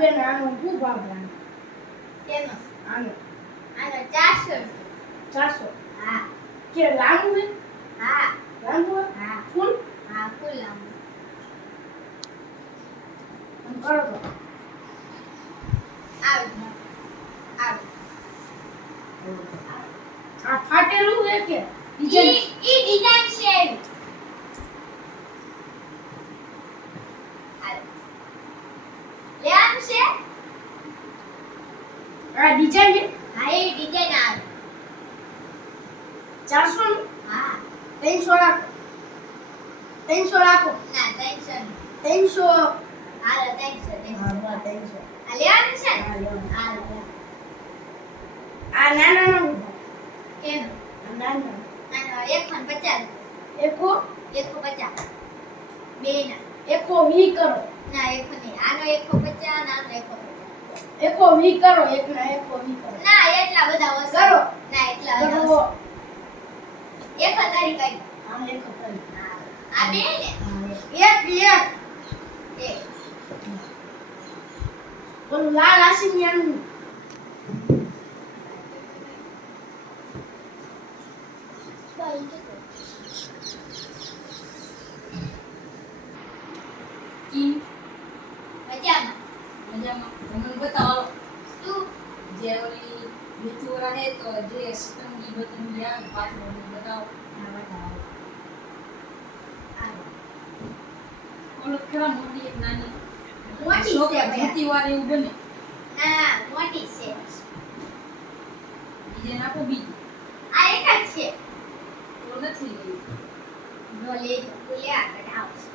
બેન આનો શું ભાવ રાખે? કેનો? આનો 400. 400. હા. કે લાંબુ છે? હા. લાંબુ? હા. ફૂલ? હા, ફૂલ લાંબુ. આમ કરો તો. આવ. આ ફાટેલું છે કે ઈ ડિઝાઇન છે. લેવાનું છે? આ ડિઝાઇન છે? હા, એ ડિઝાઇન આવે. 400 નું? હા. 300 રાખો. 300 રાખો. ના, 300. 300. હાલો 300. હા, 300. આ લેવાનું છે? હા, લેવાનું. હાલો. આ નાના નો કેનો? આ નાના. આનો 150. એકો 150. બેના. એકો 20 કરો. ના, એકો નહીં. આનો 150 અને આનો 150. એકો 20 કરો. એક ના એકો 20 કરો. ના, એટલા બધા ઓછા. કરો. ના, એટલા બધા કરો. ઓછા. એક તારી કઈ. આ એકો કરી. આ બે ને? એક. એક. ઓલું લાલ આશીમિયાનું મજામાં. મને બતાવો શું? જે ઓલી બીજું રહે તો જે સતંગી બતંગી આવે પાછળ મને બતાવો. ઓલો કેવા મોટી એક નાની મોટી છે છોકરા ભાઈ. ધોતી વાળી એવું બને. ના, મોટી છે. ડિઝાઇન આપો બીજી. આ એક જ છે. તો નથી લેવી. નો લે બોલ્યા કઢાવશે.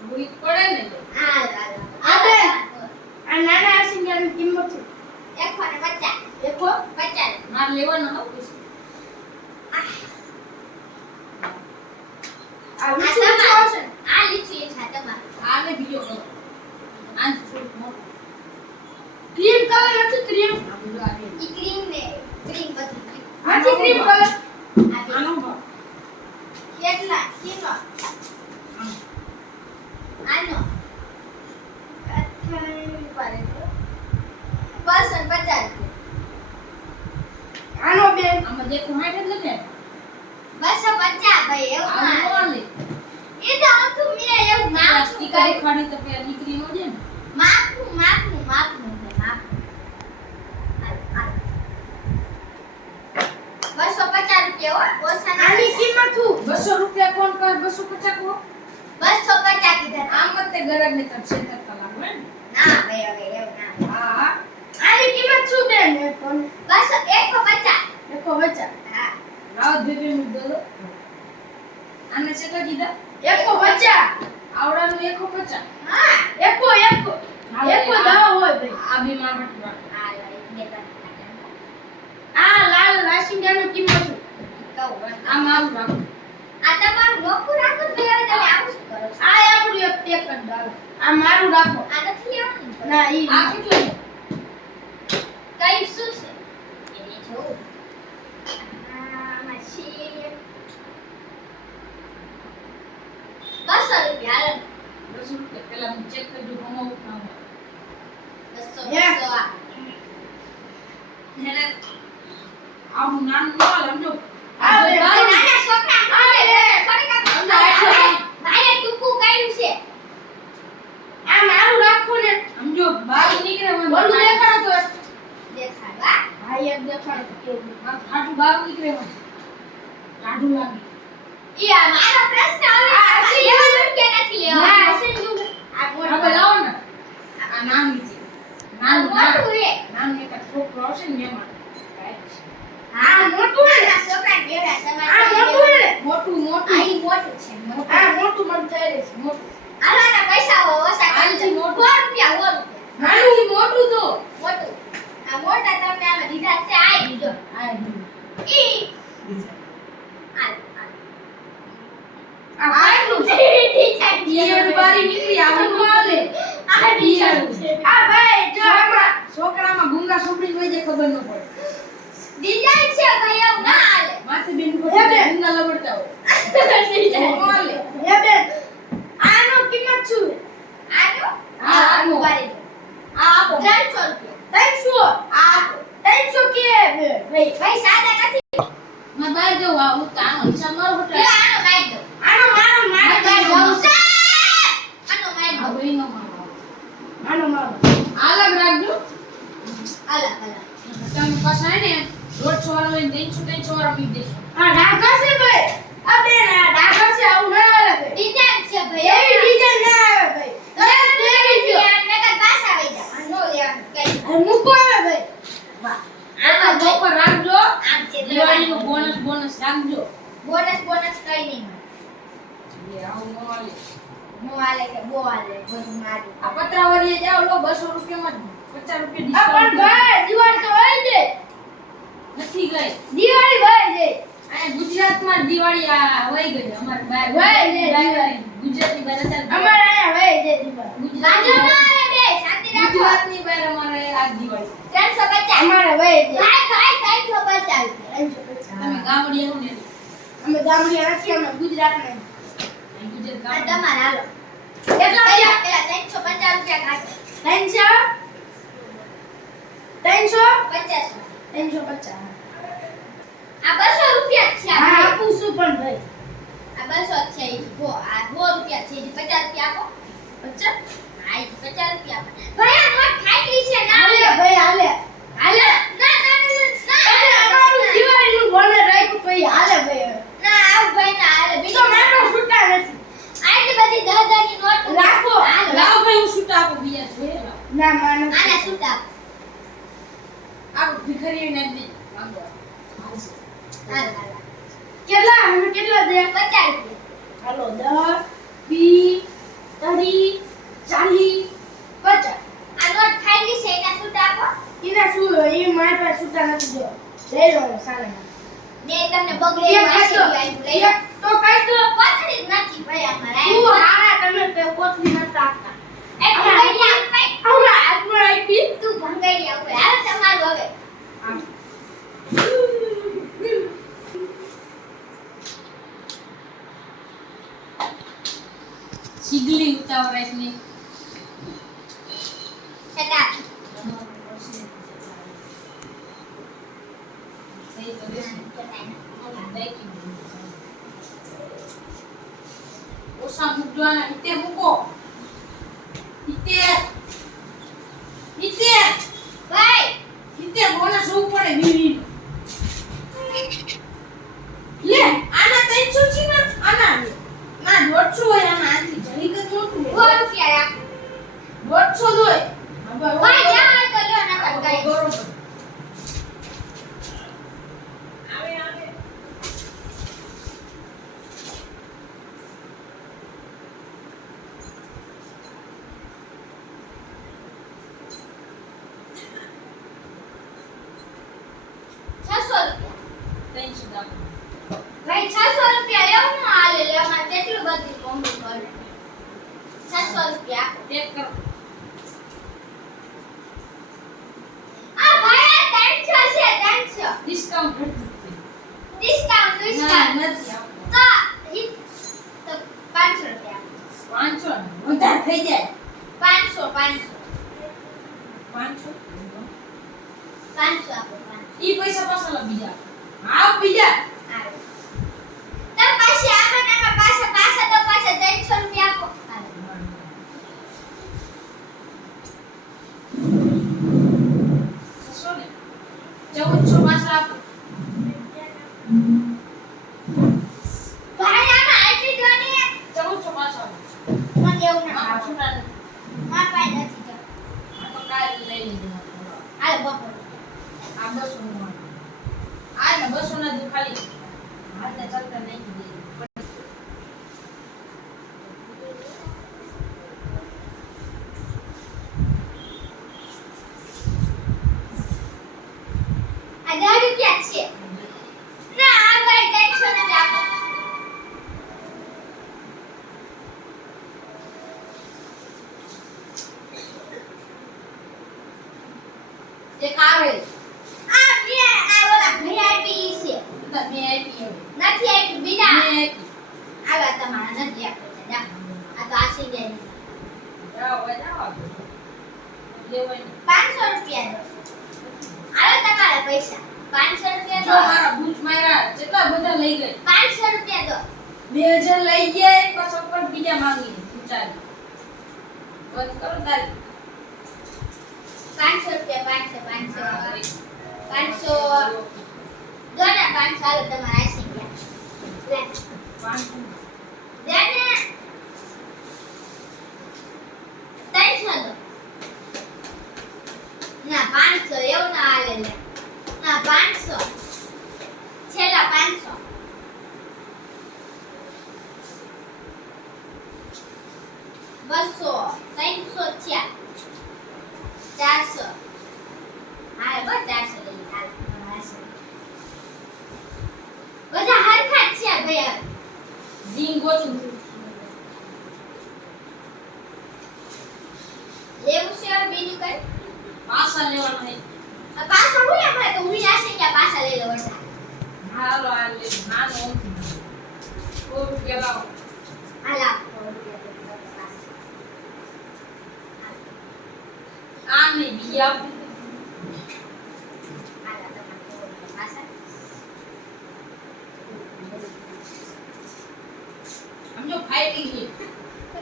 જોઈ પડે ને તો. હાલ. આ બે. આ નાના આશીમિયાની કિંમત છે. 150. એકો 50. માર લેવાનો હો પછી. આ લીચું આવશે. આ લીચી છે તમારે. આને બીજો કરો. આને થોડું મોટું. ક્રીમ કલર નથી ક્રીમ. આ બધું આવે. ઈ ક્રીમ ને ક્રીમ બધી. નથી ક્રીમ કલર. આનો ભાવ. કેટલા? કિલો. આનો. કથાઈ પારે તો. 250. આનો બેન આમાં જે 60 જ લખે. 250 ભાઈ એવું આનો ના. કોણ લે? એ તો આખું મેં એવું માપનું સ્ટીકર કર્યું. ખાડી તો પેલા નીકળી નો જાય ને. માપનું છે, માપનું. હાલ. 250 રૂપિયા હો. ઓછા ના આની થતા. કિંમત શું? 200 રૂપિયા કોણ કર 250 કો? 250 કીધા. આમ જ તે ગરજ ને કર સેન્ટર કલાક હોય ને. ના ભાઈ હવે એવું ના. હા આની કિંમત શું બેન? એકો 150. એકો વચ્ચા. હા. રાવ બેબી નું દો. આને કેટલા કીધા? એકો વચ્ચા. આવડાનું 150. હા. એકો હાલો, દવા હોય ભાઈ. આ બી માં હટવા. હા લઈ બે ત્રણ. આ લાલ આશીમિયાની કિંમત શું? કહું. આ મારું રાખો. આ તમારું નોખું રાખો તો હવે તમે આવું શું કરો છો? આ આપણું એક પેક જ ડાલો. આ મારું રાખો. આ નથી લેવાનું ને? ના ઈ આ કેટલું? કઈ શું છે? એને જોઉં. આમાં છે 200 રૂપિયા. હાલો. 200 રૂપિયા પેલા હું ચેક કરજો કમાવું ના હોય. 200 આ. એને આવું નાનું ન હાલ સમજો. આ બે. આ નાના છોકરા આ બે. થોડીક ભાઈએ ટૂંકું કાઢ્યું છે. આ મારું રાખો ને. સમજો બહાર નીકળે હોય બોલું દેખાડો તો. દેખાડવા. ભાઈ એક દેખાડો તો કેવું. ખાટું બહાર નીકળે હોય કાઢું લાગે. ઈ આ મારો પ્રશ્ન હવે આ લેવાનું કે નથી ના લેવાનું? હશે ને આ આ મોટું. લાવો ને આ નાનું છે આ નાનું મોટું છે. નાનું એક છોકરો આવશે ને એમાં હા મોટું નાના છોકરા કેવડા તમારે આ મોટું ને. મોટું આ મોટું ઈ મોટું છે મોટું. આ મોટું મન થઈ રહ્યું છે મોટું. આના પૈસા ઓછા કરી આનાથી દો. મોટું. 100 રૂપિયા 100 રૂપિયા. નાનું મોટું તો મોટું. આ મોટા તમને આમાં દીધા છે આ દીધો. આ ઈ હાલ. આ આટલું છે ટીચર ઈયળ બારી નીકળી આવું ન હાલે. આ ટીચર છે. આ ભાઈ જો આપણા છોકરામાં ગુંગા સોપડી હોય જે ખબર ન પડે ડિઝાઇન છે ભાઈ એવું ના હાલે. માથે બેન હે પર બેન. ગુંગા લબડતા હોય ડિઝાઇન. ન હાલે. હે બેન આનો કિંમત શું છે? આનો હા, આનો. ઉભા રહેજો. આ આપો 300 રૂપિયા 300 આ આપો 300 કે ભાઈ ભાઈ સાદા નથી મેં બહાર જવું આવું તો આનો હિસાબ મારો હોટલ લે આનો કાઢી દો આનો મારો મારે ભાઈ જાવું છે આનો કાઢી આ દો ભાઈનો મારો આનો મારો અલગ રાખજો અલગ તમે પાછા ને 150 વાળો હોય 300 વાળો બી દેશો આ ડાઘા છે ભાઈ આ બેન આ ડાઘા છે આવું ના આવે ભાઈ ડિઝાઇન છે ભાઈ એવી ડિઝાઇન ના આવે ભાઈ તમે દેવી જો મેં પાછા વઈ જા નો લેવાનું કઈ આ મૂકો આવે ભાઈ વાહ આના બપોર રાખજો આમ છે દિવાળીનું બોનસ રાખજો બોનસ કઈ નહીં એ આવું ન હાલે નો આલે કે બો આલે બધું મારું આ પતરાવળીએ જાવ લો 200 રૂપિયામાં 50 રૂપિયા આ પણ ડિસ્કાઉન્ટ ભાઈ દિવાળી તો હોય છે નથી ગઈ દિવાળી હોય છે આ ગુજરાતમાં દિવાળી આ હોય ગઈ અમાર બહાર હોય છે ગુજરાતની બહાર અત્યારે અમારે અહીંયા હોય છે દિવાળી બાજુ ના આવે બે શાંતિ રાખો ગુજરાતની બહાર અમારે આ દિવાળી 350 અમારે હોય છે ભાઈ 350 તમે ગામડિયા ને અમે ગામડિયા નથી અમે ગુજરાતના ગુજરાત આ ગામ તમારે હાલો કેટલા પેલા 350 રૂપિયા કાઢો 350 350 આ 200 રૂપિયા છે હા આ આપું છું પણ ભાઈ આ 200 છે ઈ ગો આ 100 રૂપિયા છે ઈ 50 રૂપિયા આપો 50 હા ઈ 50 રૂપિયા આપો ભાઈ આ નોટ ખાટલી છે ના હાલે લે ભાઈ હાલે હાલે ના તમે અમારું દિવાળીનું બોને રાખ્યું ભાઈ હાલે ભાઈ હવે. ના આવ ભાઈ ના હાલે તો બીજો મારો છૂટા નથી આટલી બધી 10,000 ની નોટ રાખો. હાલો લાવ ભાઈ હું છૂટા આપો બીજા છે લાવ ના માનો આના છૂટા આ ભિખારી ને દે માંગો હાલો હાલો કેટલા અમે કેટલા દે 50 રૂપિયા હાલો 10 20 30 40 50 આ નોટ ખાટલી છે એના છૂટા આપો એના શું એ મારી પાસે છૂટા નથી જો લઈ લો સારા બે તમને બગડે એક વાસી કાઢો. આવ્યું લઈ લો એક તો કાઢો કોથળી જ નથી ભાઈ અમારે તું હારા તમે તે કોથળી નથી રાખતા એક ભંગાઈ આવ ભાઈ આવડા હાથમાં આપી તું ભંગાઈ આવ ભાઈ હાલ તમારું હવે સિગલી ઉતાવળાય ને સેટા સહી તો દેશ ઓસા મૂકવાના ઇતે મૂકો ઇતે ભાઈ ઇતે બોનસ શું પડે વીવી લે આના 300 છે ને આના ના 150 હોય આના આથી જરીક જ મોટું 100 રૂપિયા રાખ 150 હોય ભાઈ જા તો લ્યો ના કઈ બરોબર આવે ભાઈ 600 રૂપિયા લેવું ને હાલે લે અમાર કેટલું બધું મોંઘું પડે 600 રૂપિયા ટેક કરો આ ભાઈ આ 300 છે 300 ડિસ્કાઉન્ટ ડિસ્કાઉન્ટ ના ડિસ્કાઉન્ટ નથી આપો તો 500 રૂપિયા 500 વધારે થઈ જાય 500 500 500 આપો 500 ઈ પૈસા પાછા લો બીજા હા બીજા હાલો તો પછી આમાં પાછા તો પાછા 300 રૂપિયા આપો હાલો સસો ને 1400 પાછા આપો ભાઈ આમાં આટલી જોની 1400 પાછા આપો મને એવું ના આ છૂટા માર પાસે નથી જો આ તો કાલ લઈ લીધું હાલ બપોર આ 200 નું આ ને 200 ના દુ ખાલી હાલતા ચાલતા નહીં દે આ 10 રૂપિયા છે ના આ ભાઈ 300 ને આપો એક આવે આ બે આ ઓલા VIP છે તમે આપી નથી આપી બીજા મેં આવા તમારા નથી આપે જા આ તો આશી જાય જાઓ જાઓ લેવાય. 500 રૂપિયા દો. હાલો તમારા પૈસા. 500 રૂપિયા જો દો. મારા બૂટ માર્યા કેટલા બધા લઈ ગઈ. 500 રૂપિયા દો. 2000 લઈ ગયા પાછો પણ બીજા માંગી ચાલ બંધ કરો તારી 500 રૂપિયા 500 દો ને 500 હાલો તમારા આશી ગયા. લે 500 દે ને 300 દો. ના 500 એવું ના હાલે લે. ના 500 છેલ્લા 500 200 300 થયા 400 હા બસ 400 લઈ હાલ બધા હરખા જ છે ભાઈ જીન ગોતું લેવું છે હવે બીજું કઈ પાસા લેવાના હે પાછા હું આપણે તો હું આશે કે પાછા લઈ લો વળતા હાલો આ લે નાનો ઓ રૂપિયા લાવો હાલા આ નહીં બીજા સમજો ફાઈટિંગ છે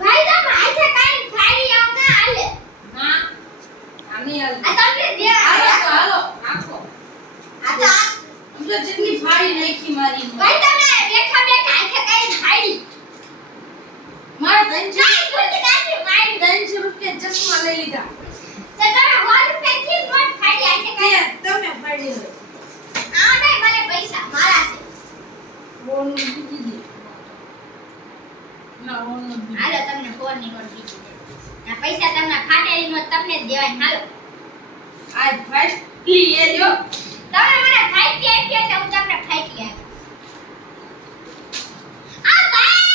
ભાઈ તમે આખે કાઈ ખાઈ આવ ના હાલે ના આ નહીં હાલ આ તમને દે હાલો તો હાલો નાખો આ તો સમજો જેટલી ફાડી નાખી મારી ભાઈ તમે બેઠા બેઠા આખે કાઈ ખાઈ મારા 300 નાઈ ગુંજ નાખી મારી 300 રૂપિયા ચશ્મા લઈ લીધા તો તમે 1 રૂપિયા કી નોટ ખાઈ આખે કાઈ તમે ફાડી લો આ નહીં મને પૈસા મારા છે ફોન દીધી દે ના ફોન નથી હાલો તમને ફોન ની નોટ દીધી દે આ પૈસા તમને ફાટેલી નોટ તમને જ દેવાની હાલો આજ ફાસ્ટ લી એ જો તમે મને ફાઈટી આપી એટલે હું તમને ફાઈટી આપી આ ભાઈ